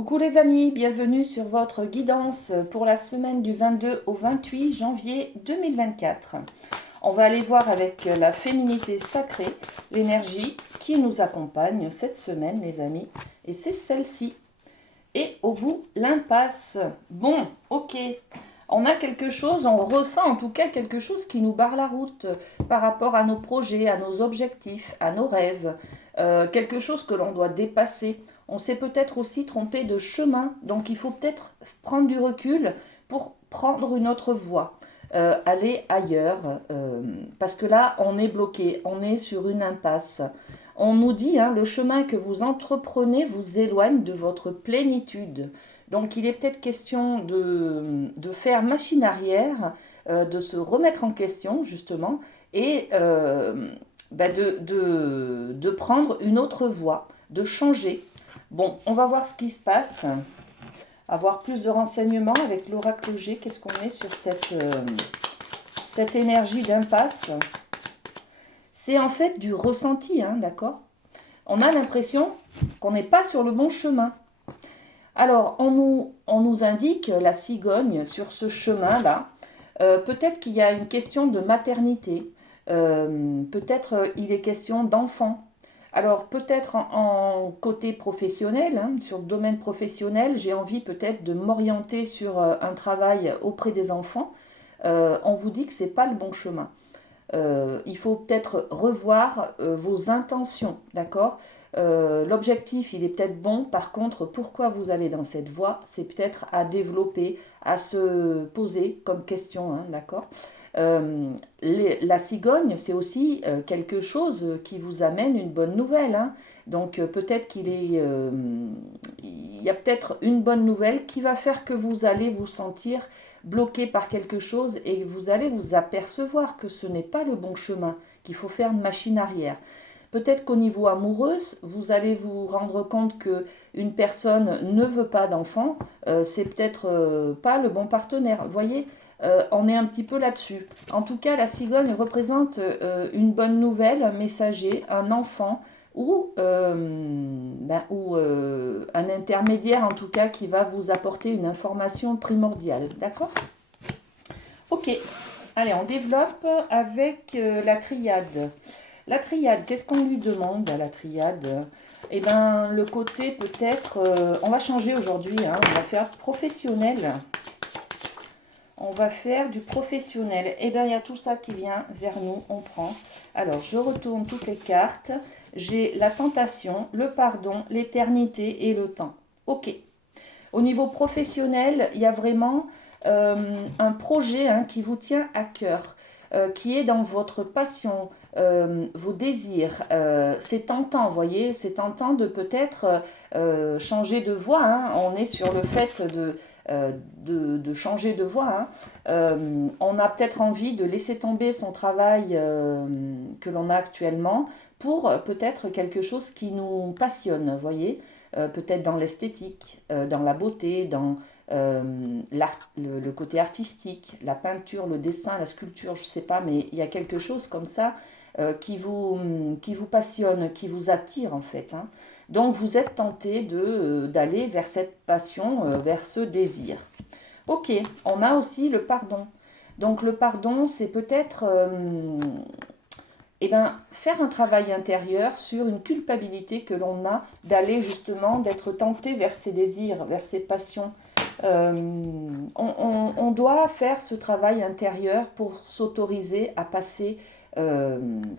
Coucou les amis, bienvenue sur votre guidance pour la semaine du 22 au 28 janvier 2024. On va aller voir avec la féminité sacrée l'énergie qui nous accompagne cette semaine les amis. Et c'est celle-ci. Et au bout, l'impasse. Bon, ok. On a quelque chose, on ressent en tout cas quelque chose qui nous barre la route par rapport à nos projets, à nos objectifs, à nos rêves. Quelque chose que l'on doit dépasser. On s'est peut-être aussi trompé de chemin, donc il faut peut-être prendre du recul pour prendre une autre voie, aller ailleurs, parce que là, on est bloqué, on est sur une impasse. On nous dit, hein, le chemin que vous entreprenez vous éloigne de votre plénitude. Donc il est peut-être question de faire machine arrière, de se remettre en question justement, et de prendre une autre voie, de changer. Bon, on va voir ce qui se passe, avoir plus de renseignements avec l'oracle G. Qu'est-ce qu'on met sur cette énergie d'impasse? C'est en fait du ressenti, hein, d'accord? On a l'impression qu'on n'est pas sur le bon chemin. Alors, on nous indique la cigogne sur ce chemin-là. Peut-être qu'il y a une question de maternité. Peut-être il est question d'enfant. Alors, peut-être en côté professionnel, hein, sur le domaine professionnel, j'ai envie peut-être de m'orienter sur un travail auprès des enfants. On vous dit que ce n'est pas le bon chemin. Il faut peut-être revoir vos intentions, d'accord? L'objectif, il est peut-être bon. Par contre, pourquoi vous allez dans cette voie, c'est peut-être à développer, à se poser comme question, hein, d'accord? La cigogne, c'est aussi quelque chose qui vous amène une bonne nouvelle, hein. Donc peut-être il y a peut-être une bonne nouvelle qui va faire que vous allez vous sentir bloqué par quelque chose et vous allez vous apercevoir que ce n'est pas le bon chemin, qu'il faut faire une machine arrière. Peut-être qu'au niveau amoureux, vous allez vous rendre compte que une personne ne veut pas d'enfant, c'est peut-être pas le bon partenaire. Vous voyez, on est un petit peu là-dessus. En tout cas, la cigogne représente une bonne nouvelle, un messager, un enfant ou un intermédiaire en tout cas qui va vous apporter une information primordiale. D'accord? Ok. Allez, on développe avec la triade. La triade, qu'est-ce qu'on lui demande à la triade? Eh bien, le côté peut-être, on va changer aujourd'hui, hein, on va faire professionnel. On va faire du professionnel. Eh bien, il y a tout ça qui vient vers nous, on prend. Alors, je retourne toutes les cartes. J'ai la tentation, le pardon, l'éternité et le temps. Ok. Au niveau professionnel, il y a vraiment un projet, hein, qui vous tient à cœur, qui est dans votre passion, vos désirs. C'est tentant, vous voyez, c'est tentant de peut-être changer de voie, hein. On est sur le fait de changer de voie, hein. On a peut-être envie de laisser tomber son travail que l'on a actuellement pour peut-être quelque chose qui nous passionne, vous voyez. Peut-être dans l'esthétique, dans la beauté, dans le côté artistique, la peinture, le dessin, la sculpture, je ne sais pas, mais il y a quelque chose comme ça qui vous passionne, qui vous attire en fait, hein. Donc vous êtes tenté d'aller vers cette passion, vers ce désir. Ok, on a aussi le pardon. Donc le pardon, c'est peut-être faire un travail intérieur sur une culpabilité que l'on a d'aller justement, d'être tenté vers ses désirs, vers ses passions. On doit faire ce travail intérieur pour s'autoriser à passer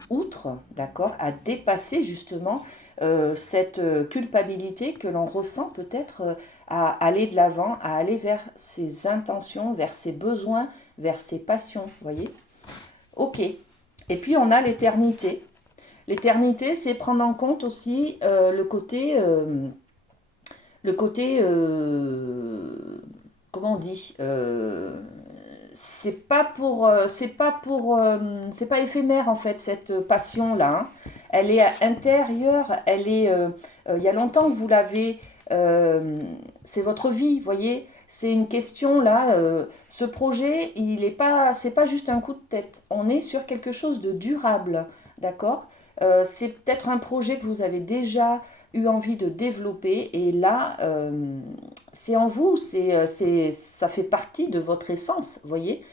outre, d'accord, à dépasser justement cette culpabilité que l'on ressent peut-être, à aller de l'avant, à aller vers ses intentions, vers ses besoins, vers ses passions, vous voyez. Ok. Et puis on a l'éternité. L'éternité, c'est prendre en compte aussi comment on dit, c'est pas éphémère en fait cette passion là, hein. Elle est intérieure, il y a longtemps que vous l'avez, c'est votre vie, vous voyez. C'est une question là, ce projet, c'est pas juste un coup de tête. On est sur quelque chose de durable, d'accord? C'est peut-être un projet que vous avez déjà eu envie de développer. Et là, c'est en vous, ça fait partie de votre essence, vous voyez.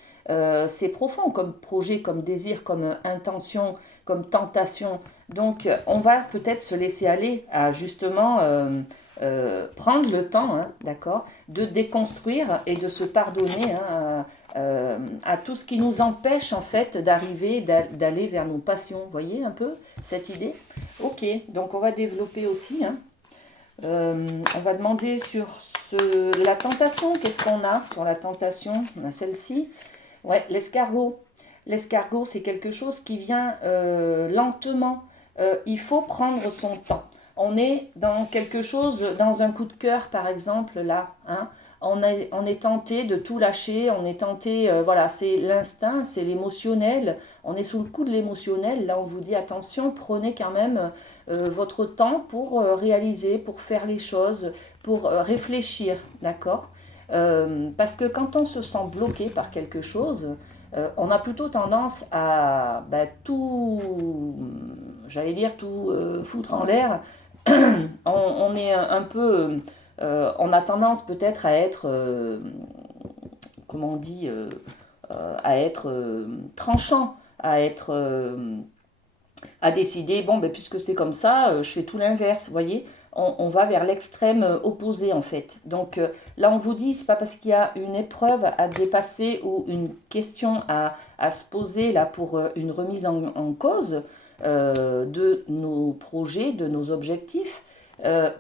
C'est profond comme projet, comme désir, comme intention, comme tentation. Donc, on va peut-être se laisser aller à justement prendre le temps, hein, d'accord, de déconstruire et de se pardonner hein, à tout ce qui nous empêche en fait d'arriver, d'aller vers nos passions. Vous voyez un peu cette idée? Ok, donc on va développer aussi. Hein. On va demander sur la tentation. Qu'est-ce qu'on a sur la tentation? On a celle-ci. Ouais, l'escargot. L'escargot, c'est quelque chose qui vient lentement. Il faut prendre son temps. On est dans quelque chose, dans un coup de cœur par exemple, là. Hein, on est tenté de tout lâcher, on est tenté, voilà, c'est l'instinct, c'est l'émotionnel. On est sous le coup de l'émotionnel. Là, on vous dit attention, prenez quand même votre temps pour réaliser, pour faire les choses, pour réfléchir, d'accord? Parce que quand on se sent bloqué par quelque chose, on a plutôt tendance à tout, j'allais dire, tout foutre en l'air. On est un peu, on a tendance peut-être à être, comment on dit, à être tranchant, à être, à décider, bon, ben, puisque c'est comme ça, je fais tout l'inverse, vous voyez, on va vers l'extrême opposé en fait. Donc là, on vous dit, c'est pas parce qu'il y a une épreuve à dépasser ou une question à se poser là pour une remise en cause de nos projets, de nos objectifs.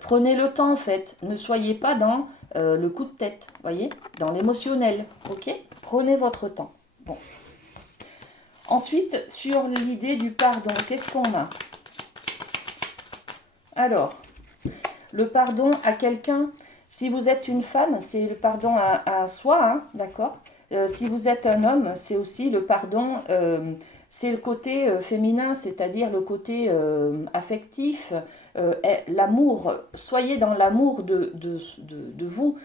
Prenez le temps en fait, ne soyez pas dans le coup de tête, voyez, dans l'émotionnel, ok? Prenez votre temps. Bon. Ensuite, sur l'idée du pardon, qu'est-ce qu'on a? Alors, le pardon à quelqu'un, si vous êtes une femme, c'est le pardon à soi, hein, d'accord? Si vous êtes un homme, c'est aussi le pardon, c'est le côté féminin, c'est-à-dire le côté affectif, l'amour. Soyez dans l'amour de vous.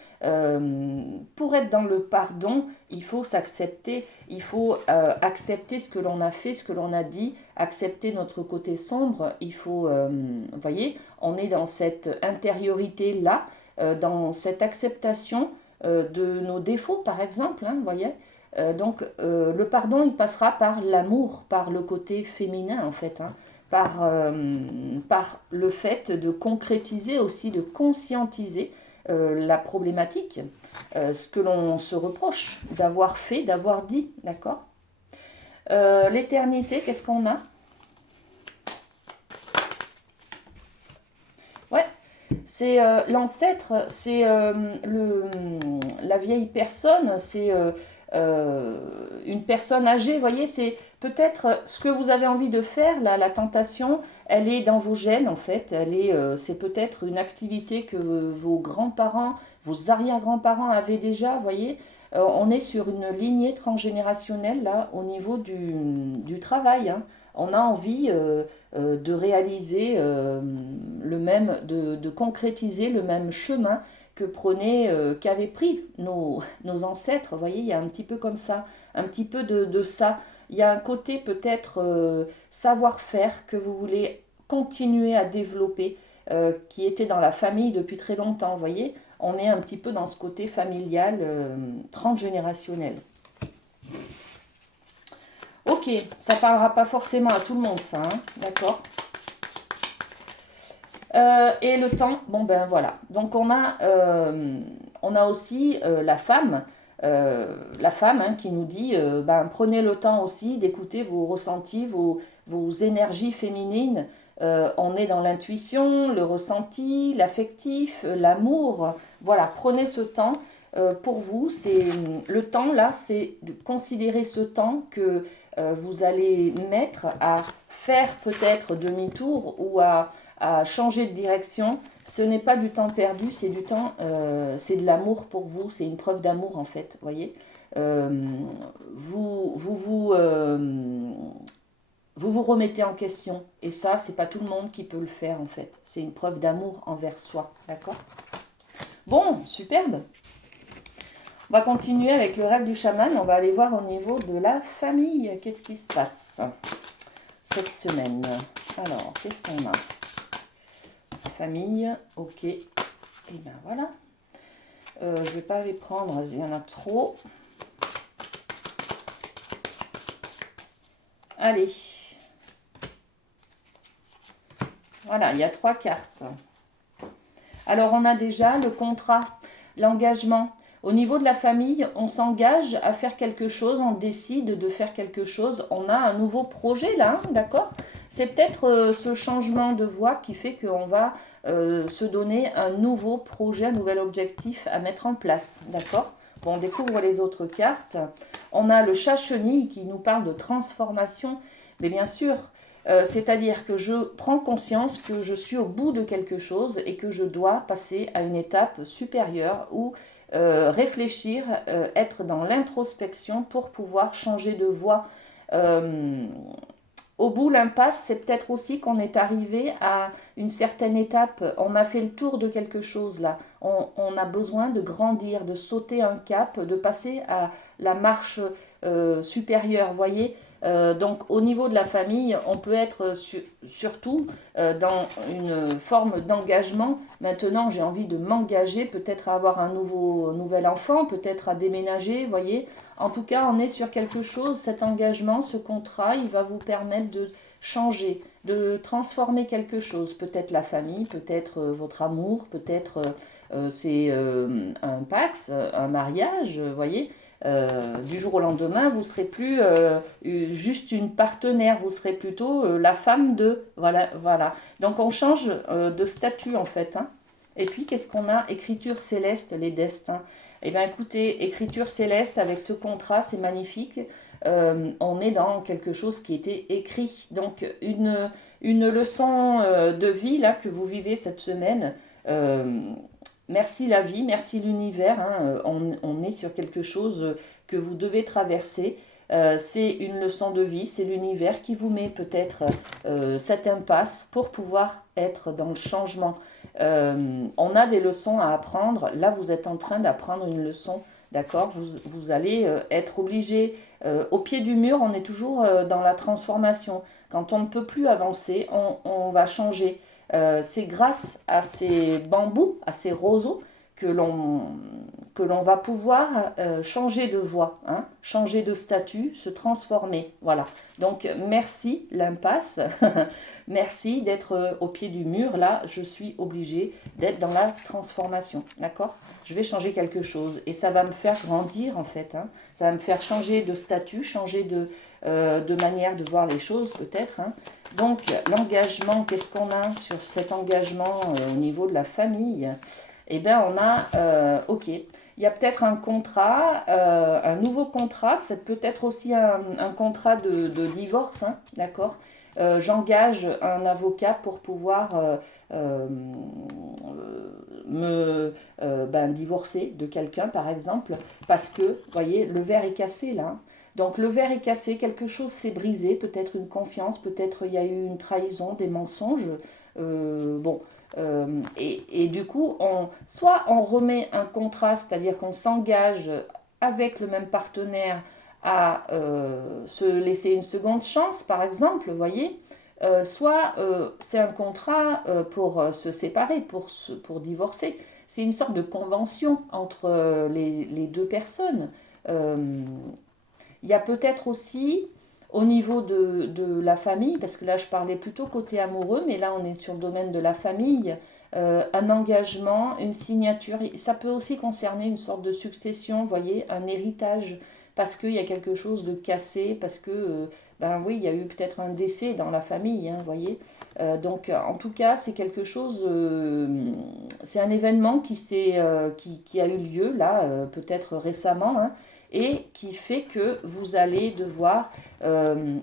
Pour être dans le pardon, il faut s'accepter, il faut accepter ce que l'on a fait, ce que l'on a dit, accepter notre côté sombre. Il faut, vous voyez, on est dans cette intériorité-là, dans cette acceptation de nos défauts, par exemple, hein, vous voyez. Donc, le pardon, il passera par l'amour, par le côté féminin, en fait, hein, par le fait de concrétiser aussi, de conscientiser la problématique, ce que l'on se reproche d'avoir fait, d'avoir dit, d'accord? L'éternité, qu'est-ce qu'on a? Ouais, c'est l'ancêtre, c'est la vieille personne, c'est une personne âgée, vous voyez, c'est peut-être ce que vous avez envie de faire, là, la tentation, elle est dans vos gènes en fait, c'est peut-être une activité que vos grands-parents, vos arrière-grands-parents avaient déjà, vous voyez. On est sur une lignée transgénérationnelle là, au niveau du travail, hein. On a envie de réaliser le même, de concrétiser le même chemin qu'avaient pris nos ancêtres. Vous voyez, il y a un petit peu comme ça, un petit peu de ça. Il y a un côté peut-être savoir-faire que vous voulez continuer à développer, qui était dans la famille depuis très longtemps. Vous voyez, on est un petit peu dans ce côté familial transgénérationnel. Ok, ça parlera pas forcément à tout le monde, ça, hein, d'accord? Et le temps, bon ben voilà. Donc on a aussi la femme hein, qui nous dit ben, prenez le temps aussi d'écouter vos ressentis, vos énergies féminines. On est dans l'intuition, le ressenti, l'affectif, l'amour. Voilà, prenez ce temps pour vous. C'est le temps là, c'est de considérer ce temps que vous allez mettre à faire peut-être demi-tour ou à changer de direction. Ce n'est pas du temps perdu, c'est du temps, c'est de l'amour pour vous, c'est une preuve d'amour en fait, voyez. Vous vous remettez en question et ça, c'est pas tout le monde qui peut le faire en fait. C'est une preuve d'amour envers soi, d'accord? Bon, superbe. On va continuer avec le rêve du chaman. On va aller voir au niveau de la famille. Qu'est-ce qui se passe cette semaine? Alors, qu'est-ce qu'on a? famille. Ok. Et bien voilà. Je ne vais pas les prendre, il y en a trop. Allez. Voilà, il y a 3 cartes. Alors, on a déjà le contrat, l'engagement. Au niveau de la famille, on s'engage à faire quelque chose, on décide de faire quelque chose. On a un nouveau projet là, hein, d'accord? C'est peut-être ce changement de voie qui fait qu'on va se donner un nouveau projet, un nouvel objectif à mettre en place, d'accord? Bon, on découvre les autres cartes. On a le chat-chenille qui nous parle de transformation. Mais bien sûr, c'est-à-dire que je prends conscience que je suis au bout de quelque chose et que je dois passer à une étape supérieure ou réfléchir, être dans l'introspection pour pouvoir changer de voie. Euh, Au bout, l'impasse, c'est peut-être aussi qu'on est arrivé à une certaine étape. On a fait le tour de quelque chose là. On a besoin de grandir, de sauter un cap, de passer à la marche supérieure. Vous voyez. Donc au niveau de la famille, on peut être surtout dans une forme d'engagement. Maintenant, j'ai envie de m'engager, peut-être à avoir un nouvel enfant, peut-être à déménager, vous voyez. En tout cas, on est sur quelque chose, cet engagement, ce contrat, il va vous permettre de changer, de transformer quelque chose. Peut-être la famille, peut-être votre amour, peut-être c'est un pax, un mariage, vous voyez. Du jour au lendemain, vous ne serez plus juste une partenaire, vous serez plutôt la femme de... Voilà, voilà. Donc on change de statut en fait. Hein. Et puis qu'est-ce qu'on a? Écriture céleste, les destins. Eh bien écoutez, écriture céleste avec ce contrat, c'est magnifique. On est dans quelque chose qui était écrit. Donc une leçon de vie là que vous vivez cette semaine. Merci la vie, merci l'univers. Hein, on est sur quelque chose que vous devez traverser. C'est une leçon de vie, c'est l'univers qui vous met peut-être cette impasse pour pouvoir être dans le changement. On a des leçons à apprendre. Là, vous êtes en train d'apprendre une leçon. D'accord, vous allez être obligé. Au pied du mur, on est toujours dans la transformation. Quand on ne peut plus avancer, on va changer. C'est grâce à ces bambous, à ces roseaux, que l'on va pouvoir changer de voie, hein, changer de statut, se transformer. Voilà. Donc, merci l'impasse. Merci d'être au pied du mur. Là, je suis obligée d'être dans la transformation. D'accord? Je vais changer quelque chose. Et ça va me faire grandir, en fait. Hein. Ça va me faire changer de statut, changer de manière de voir les choses, peut-être. Hein. Donc, l'engagement, qu'est-ce qu'on a sur cet engagement au niveau de la famille? Eh bien, on a, ok, il y a peut-être un contrat, un nouveau contrat, c'est peut-être aussi un contrat de divorce, hein, d'accord? J'engage un avocat pour pouvoir divorcer de quelqu'un, par exemple, parce que, vous voyez, le verre est cassé là. Hein. Donc le verre est cassé, quelque chose s'est brisé, peut-être une confiance, peut-être il y a eu une trahison, des mensonges. Bon, et du coup, soit on remet un contrat, c'est-à-dire qu'on s'engage avec le même partenaire à se laisser une seconde chance, par exemple, vous voyez, soit c'est un contrat pour se séparer, pour divorcer. C'est une sorte de convention entre les deux personnes. Il y a peut-être aussi au niveau de la famille, parce que là je parlais plutôt côté amoureux, mais là on est sur le domaine de la famille, un engagement, une signature. Ça peut aussi concerner une sorte de succession, vous voyez, un héritage, parce qu'il y a quelque chose de cassé, parce que, ben oui, il y a eu peut-être un décès dans la famille, hein, vous voyez. Donc en tout cas, c'est quelque chose, c'est un événement qui a eu lieu là, peut-être récemment, hein, et qui fait que vous allez devoir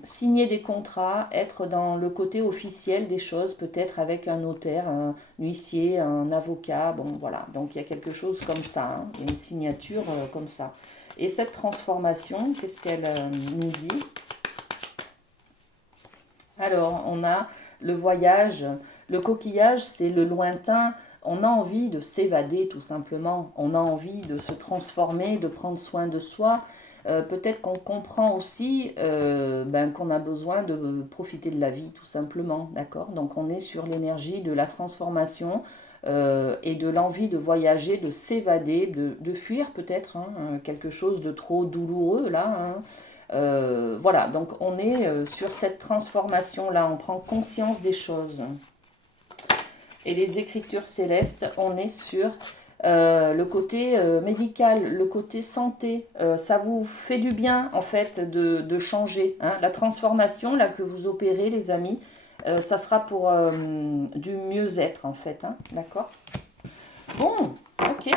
signer des contrats, être dans le côté officiel des choses, peut-être avec un notaire, un huissier, un avocat, bon voilà, donc il y a quelque chose comme ça, hein, il y a une signature comme ça. Et cette transformation, qu'est-ce qu'elle nous dit? Alors, on a le voyage, le coquillage, c'est le lointain. On a envie de s'évader tout simplement, on a envie de se transformer, de prendre soin de soi. peut-être qu'on comprend aussi qu'on a besoin de profiter de la vie, tout simplement, d'accord? Donc on est sur l'énergie de la transformation et de l'envie de voyager, de s'évader, de fuir peut-être hein, quelque chose de trop douloureux là. Hein. Voilà, donc on est sur cette transformation-là, on prend conscience des choses. Et les écritures célestes, on est sur le côté médical, le côté santé. Ça vous fait du bien en fait de changer. Hein. La transformation là que vous opérez les amis, ça sera pour du mieux-être en fait. Hein. D'accord? Bon, ok.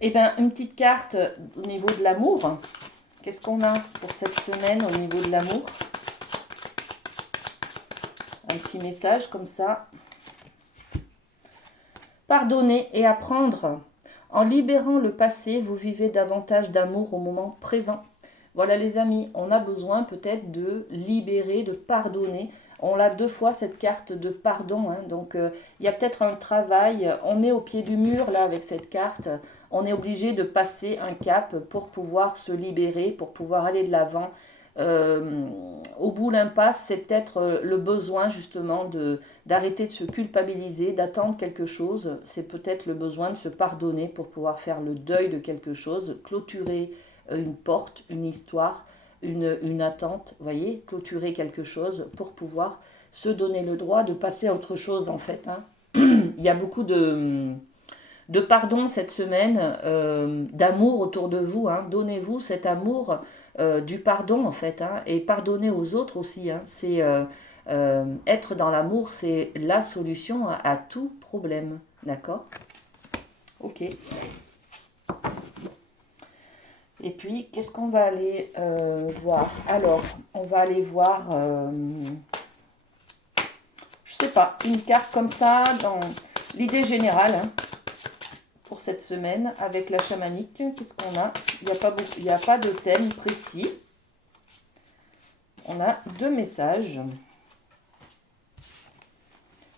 Eh bien, une petite carte au niveau de l'amour. Qu'est-ce qu'on a pour cette semaine au niveau de l'amour? Un petit message comme ça. Pardonner et apprendre. En libérant le passé, vous vivez davantage d'amour au moment présent. Voilà les amis, on a besoin peut-être de libérer, de pardonner. On a 2 fois cette carte de pardon, hein, donc il y a peut-être un travail. On est au pied du mur là avec cette carte. On est obligé de passer un cap pour pouvoir se libérer, pour pouvoir aller de l'avant. Au bout de l'impasse, c'est peut-être le besoin justement d'arrêter de se culpabiliser, d'attendre quelque chose. C'est peut-être le besoin de se pardonner pour pouvoir faire le deuil de quelque chose, clôturer une porte, une histoire, une attente, vous voyez, clôturer quelque chose pour pouvoir se donner le droit de passer à autre chose en fait. Hein. Il y a beaucoup de pardon cette semaine, d'amour autour de vous. Hein. Donnez-vous cet amour du pardon en fait. Hein. Et pardonnez aux autres aussi. Hein. C'est être dans l'amour, c'est la solution à tout problème. D'accord? Ok. Et puis, qu'est-ce qu'on va aller voir? Alors, on va aller voir, je sais pas, une carte comme ça dans l'idée générale. Hein. Pour cette semaine avec la chamanique. Qu'est-ce qu'on a? Il n'y a pas de thème précis. On a 2 messages.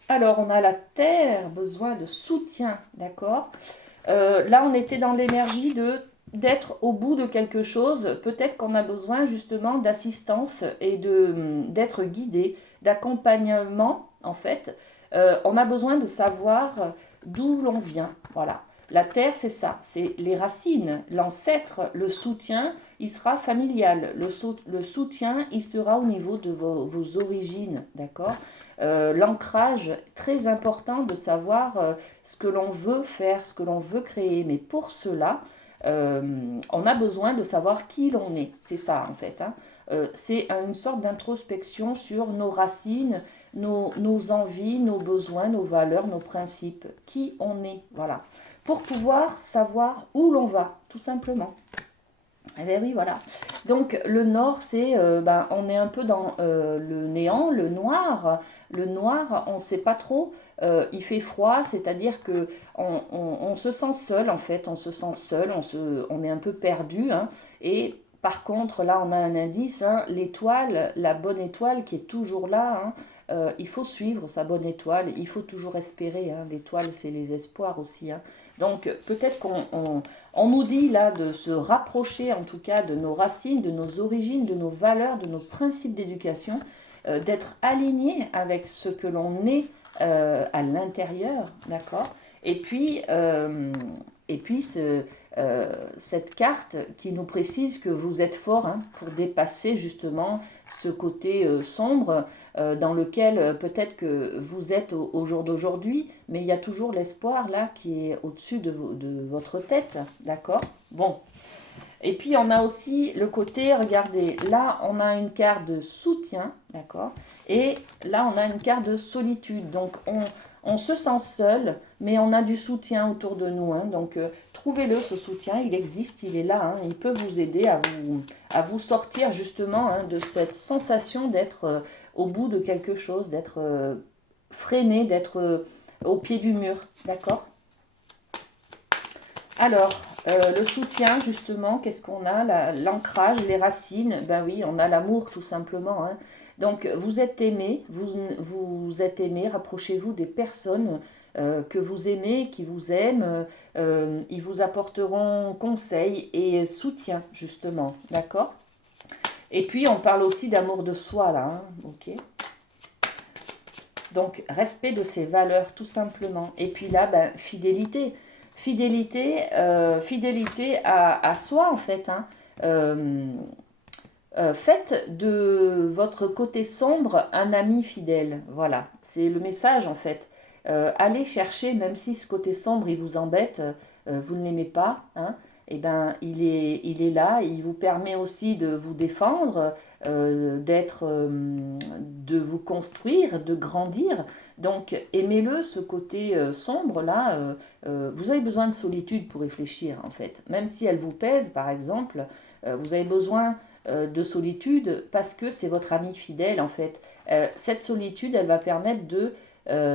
Alors, on a la terre, besoin de soutien, d'accord? Là, on était dans l'énergie d'être au bout de quelque chose. Peut-être qu'on a besoin justement d'assistance et d'être guidé, d'accompagnement, en fait. On a besoin de savoir d'où l'on vient, voilà. La terre, c'est ça, c'est les racines, l'ancêtre, le soutien, il sera familial. Le soutien, il sera au niveau de vos origines, d'accord? L'ancrage, très important de savoir ce que l'on veut faire, ce que l'on veut créer. Mais pour cela, on a besoin de savoir qui l'on est. C'est ça, en fait. Hein. C'est une sorte d'introspection sur nos racines, nos envies, nos besoins, nos valeurs, nos principes. Qui on est, voilà. Pour pouvoir savoir où l'on va, tout simplement. Eh bien oui, voilà. Donc le nord, c'est, on est un peu dans le néant, le noir. Le noir, on ne sait pas trop. Il fait froid, c'est-à-dire que on se sent seul en fait. On se sent seul, on est un peu perdu. Hein, et par contre, là, on a un indice. Hein, l'étoile, la bonne étoile qui est toujours là. Hein, il faut suivre sa bonne étoile. Il faut toujours espérer. Hein, l'étoile, c'est les espoirs aussi. Hein. Donc peut-être qu'on nous dit là de se rapprocher en tout cas de nos racines, de nos origines, de nos valeurs, de nos principes d'éducation, d'être aligné avec ce que l'on est à l'intérieur, d'accord? Et puis cette carte qui nous précise que vous êtes fort hein, pour dépasser justement ce côté sombre dans lequel peut-être que vous êtes au jour d'aujourd'hui, mais il y a toujours l'espoir là qui est au-dessus de votre tête, d'accord? Bon. Et puis on a aussi le côté, regardez, là on a une carte de soutien, d'accord? Et là on a une carte de solitude, donc on se sent seul, mais on a du soutien autour de nous. Hein, donc, trouvez-le, ce soutien, il existe, il est là. Hein, il peut vous aider à vous sortir justement hein, de cette sensation d'être au bout de quelque chose, d'être freiné, d'être au pied du mur. D'accord? Alors, le soutien, justement, qu'est-ce qu'on a? L'ancrage, les racines, ben oui, on a l'amour tout simplement. Hein. Donc, vous êtes aimé, vous êtes aimé, rapprochez-vous des personnes que vous aimez, qui vous aiment. Ils vous apporteront conseils et soutien, justement. D'accord? Et puis, on parle aussi d'amour de soi, là. Hein, ok? Donc, respect de ses valeurs, tout simplement. Et puis là, ben, fidélité. Fidélité à soi, en fait. Hein. Faites de votre côté sombre un ami fidèle. Voilà, c'est le message, en fait. Allez chercher, même si ce côté sombre, il vous embête, vous ne l'aimez pas, hein, eh ben, il est là, il vous permet aussi de vous défendre, de vous construire, de grandir. Donc, aimez-le, ce côté sombre-là. Vous avez besoin de solitude pour réfléchir, en fait. Même si elle vous pèse, par exemple, vous avez besoin de solitude parce que c'est votre ami fidèle, en fait. Cette solitude, elle va permettre de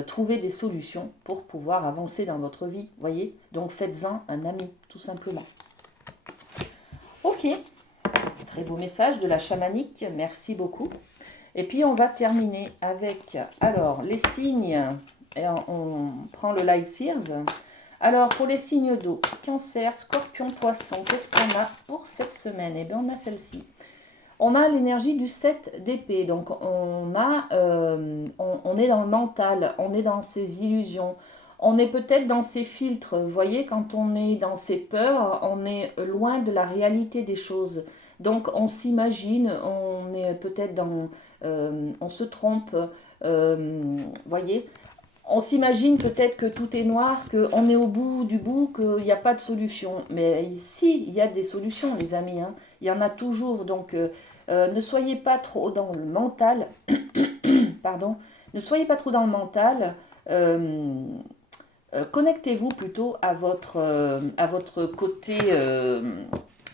trouver des solutions pour pouvoir avancer dans votre vie, voyez. Donc, faites-en un ami, tout simplement. Ok, très beau message de la chamanique, merci beaucoup. Et puis on va terminer avec, alors, les signes, et on prend le Light Sears. Alors pour les signes d'eau, Cancer, Scorpion, Poisson, qu'est-ce qu'on a pour cette semaine? Eh bien on a celle-ci. On a l'énergie du 7 d'épée, donc on est dans le mental, on est dans ses illusions, on est peut-être dans ses filtres. Vous voyez, quand on est dans ses peurs, on est loin de la réalité des choses. Donc on s'imagine, on est peut-être dans, on se trompe, voyez. On s'imagine peut-être que tout est noir, qu'on est au bout du bout, qu'il n'y a pas de solution. Mais si, il y a des solutions, les amis. Hein. Il y en a toujours. Donc, ne soyez pas trop dans le mental. Pardon. Ne soyez pas trop dans le mental. Connectez-vous plutôt à votre côté,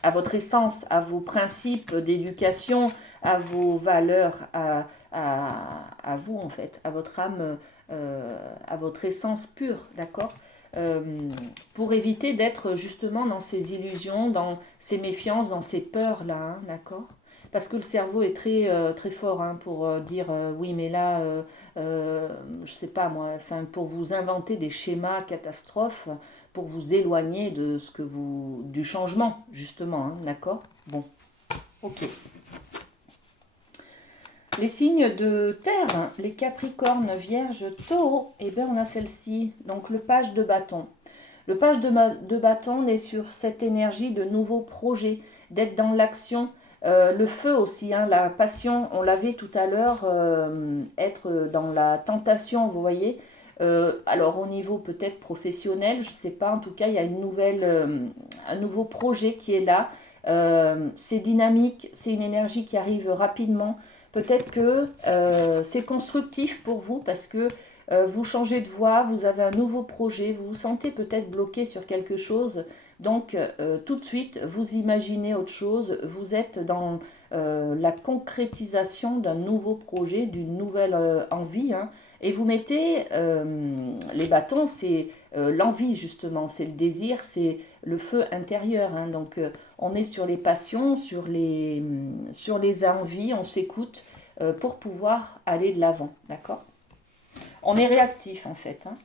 à votre essence, à vos principes d'éducation, à vos valeurs, à vous en fait, à votre âme, à votre essence pure, d'accord. Pour éviter d'être justement dans ces illusions, dans ces méfiances, dans ces peurs-là, hein, d'accord. Parce que le cerveau est très fort hein, pour dire oui, mais là, je sais pas moi, enfin, pour vous inventer des schémas catastrophes, pour vous éloigner de ce que vous, du changement, justement, hein, d'accord. Bon, ok. Les signes de terre, hein, les capricornes, vierges, taureaux, et bien on a celle-ci, donc le page de bâton. Le page de bâton est sur cette énergie de nouveaux projets, d'être dans l'action, le feu aussi, hein, la passion, on l'avait tout à l'heure, être dans la tentation, vous voyez. Alors au niveau peut-être professionnel, je ne sais pas, en tout cas il y a un nouveau projet qui est là. C'est dynamique, c'est une énergie qui arrive rapidement. Peut-être que c'est constructif pour vous parce que vous changez de voie, vous avez un nouveau projet, vous vous sentez peut-être bloqué sur quelque chose. Donc tout de suite, vous imaginez autre chose, vous êtes dans la concrétisation d'un nouveau projet, d'une nouvelle envie. Hein, et vous mettez les bâtons, c'est l'envie justement, c'est le désir, c'est le feu intérieur. Hein, donc on est sur les passions, sur les envies, on s'écoute pour pouvoir aller de l'avant, d'accord. On est réactif en fait. Hein.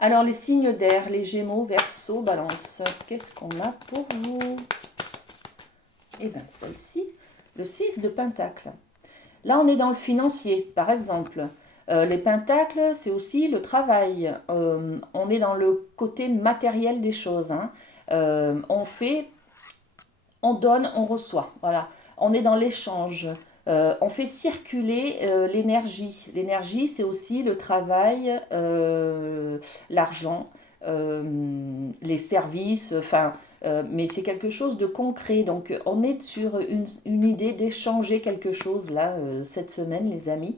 Alors les signes d'air, les Gémeaux, Verseau, Balance, qu'est-ce qu'on a pour vous? Eh bien celle-ci, le 6 de Pentacle. Là on est dans le financier, par exemple. Les pentacles, c'est aussi le travail. On est dans le côté matériel des choses. Hein. On fait, on donne, on reçoit. Voilà. On est dans l'échange. On fait circuler l'énergie. L'énergie, c'est aussi le travail, l'argent, les services, enfin, mais c'est quelque chose de concret. Donc, on est sur une idée d'échanger quelque chose, là, cette semaine, les amis.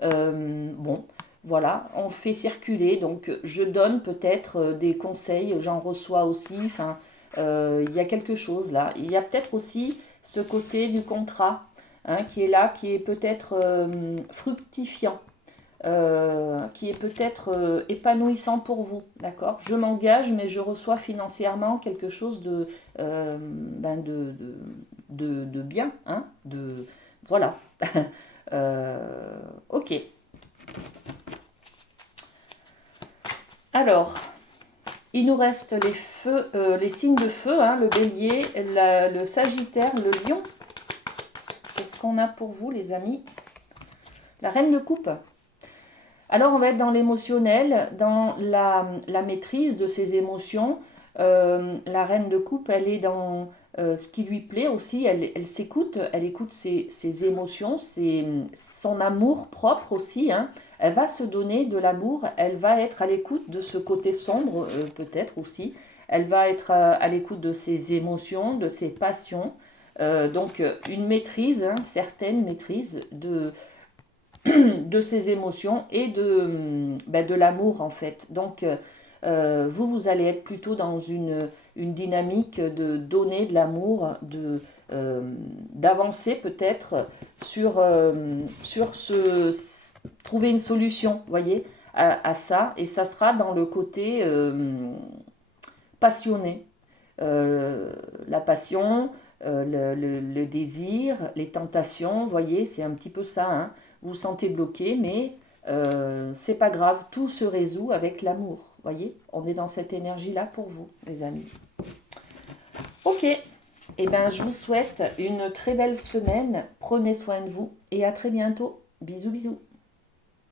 Bon, voilà, on fait circuler. Donc, je donne peut-être des conseils, j'en reçois aussi. Enfin, il y a quelque chose là. Il y a peut-être aussi ce côté du contrat hein, qui est là, qui est peut-être fructifiant, qui est peut-être épanouissant pour vous, d'accord. Je m'engage, mais je reçois financièrement quelque chose de bien, hein, voilà. Ok. Alors, il nous reste les feux, les signes de feu, hein, le bélier, le sagittaire, le lion. Qu'est-ce qu'on a pour vous, les amis? La reine de coupe. Alors, on va être dans l'émotionnel, dans la maîtrise de ses émotions. La reine de coupe, elle est dans ce qui lui plaît aussi. Elle s'écoute, elle écoute ses émotions, son amour propre aussi, hein. Elle va se donner de l'amour, elle va être à l'écoute de ce côté sombre, peut-être aussi. Elle va être à l'écoute de ses émotions, de ses passions. Donc, une maîtrise, hein, certaine maîtrise de ses émotions et de l'amour en fait. Donc vous allez être plutôt dans une dynamique de donner de l'amour, d'avancer peut-être sur trouver une solution, voyez, à ça. Et ça sera dans le côté passionné. La passion, le désir, les tentations, voyez, c'est un petit peu ça, hein. Vous vous sentez bloqué, mais c'est pas grave, tout se résout avec l'amour, voyez. On est dans cette énergie-là pour vous, les amis. Ok, eh bien je vous souhaite une très belle semaine, prenez soin de vous et à très bientôt. Bisous, bisous.